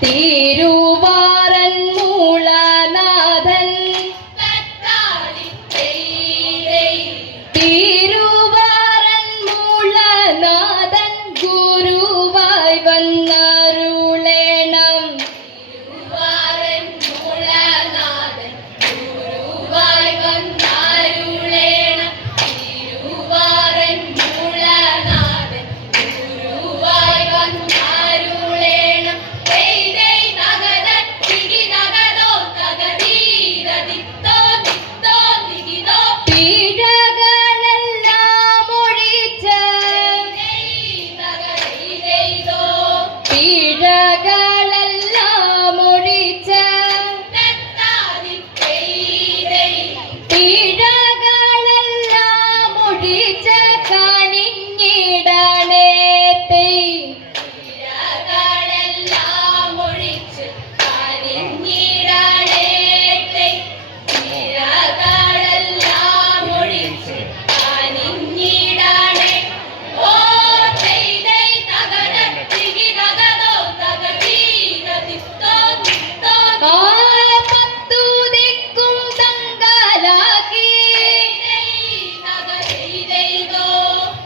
Sí,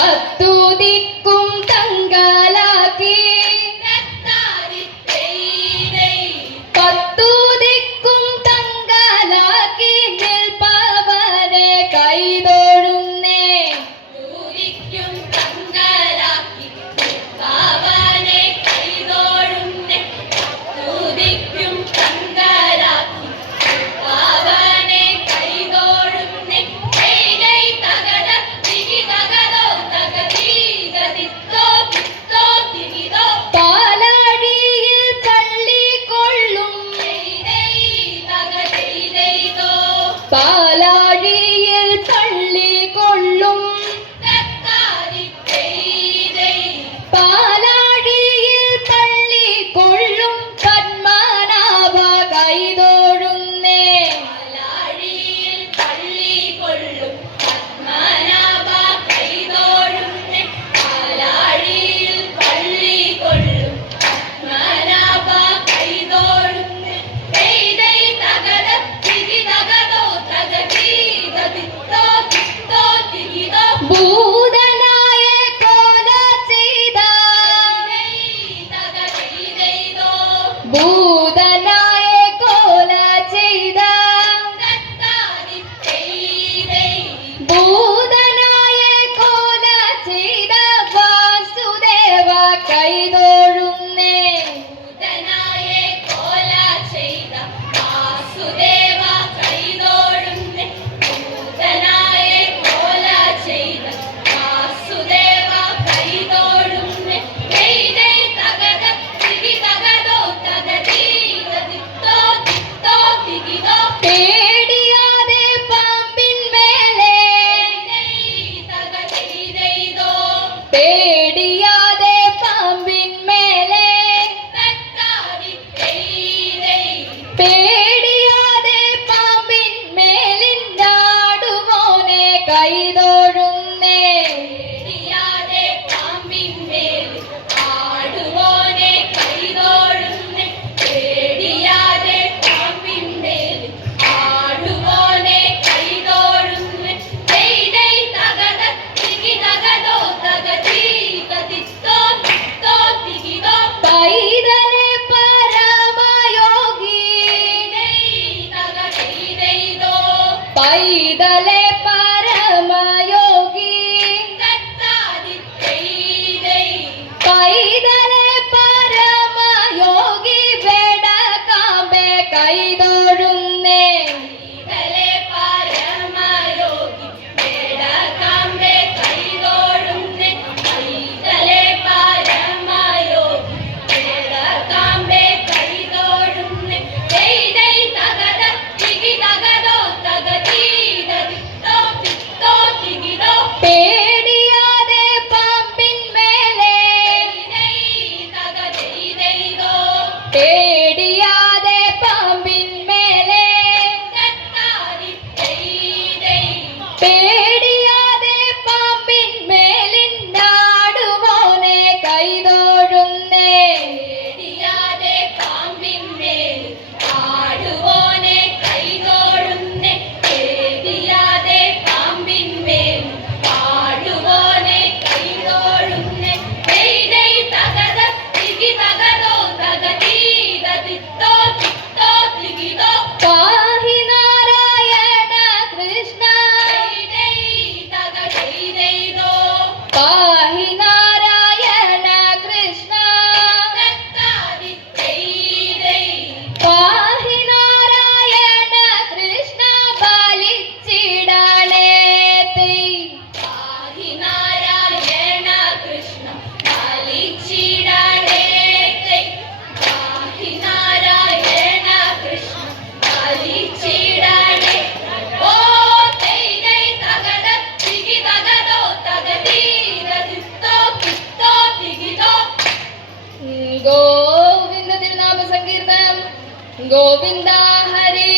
What? Govinda Hare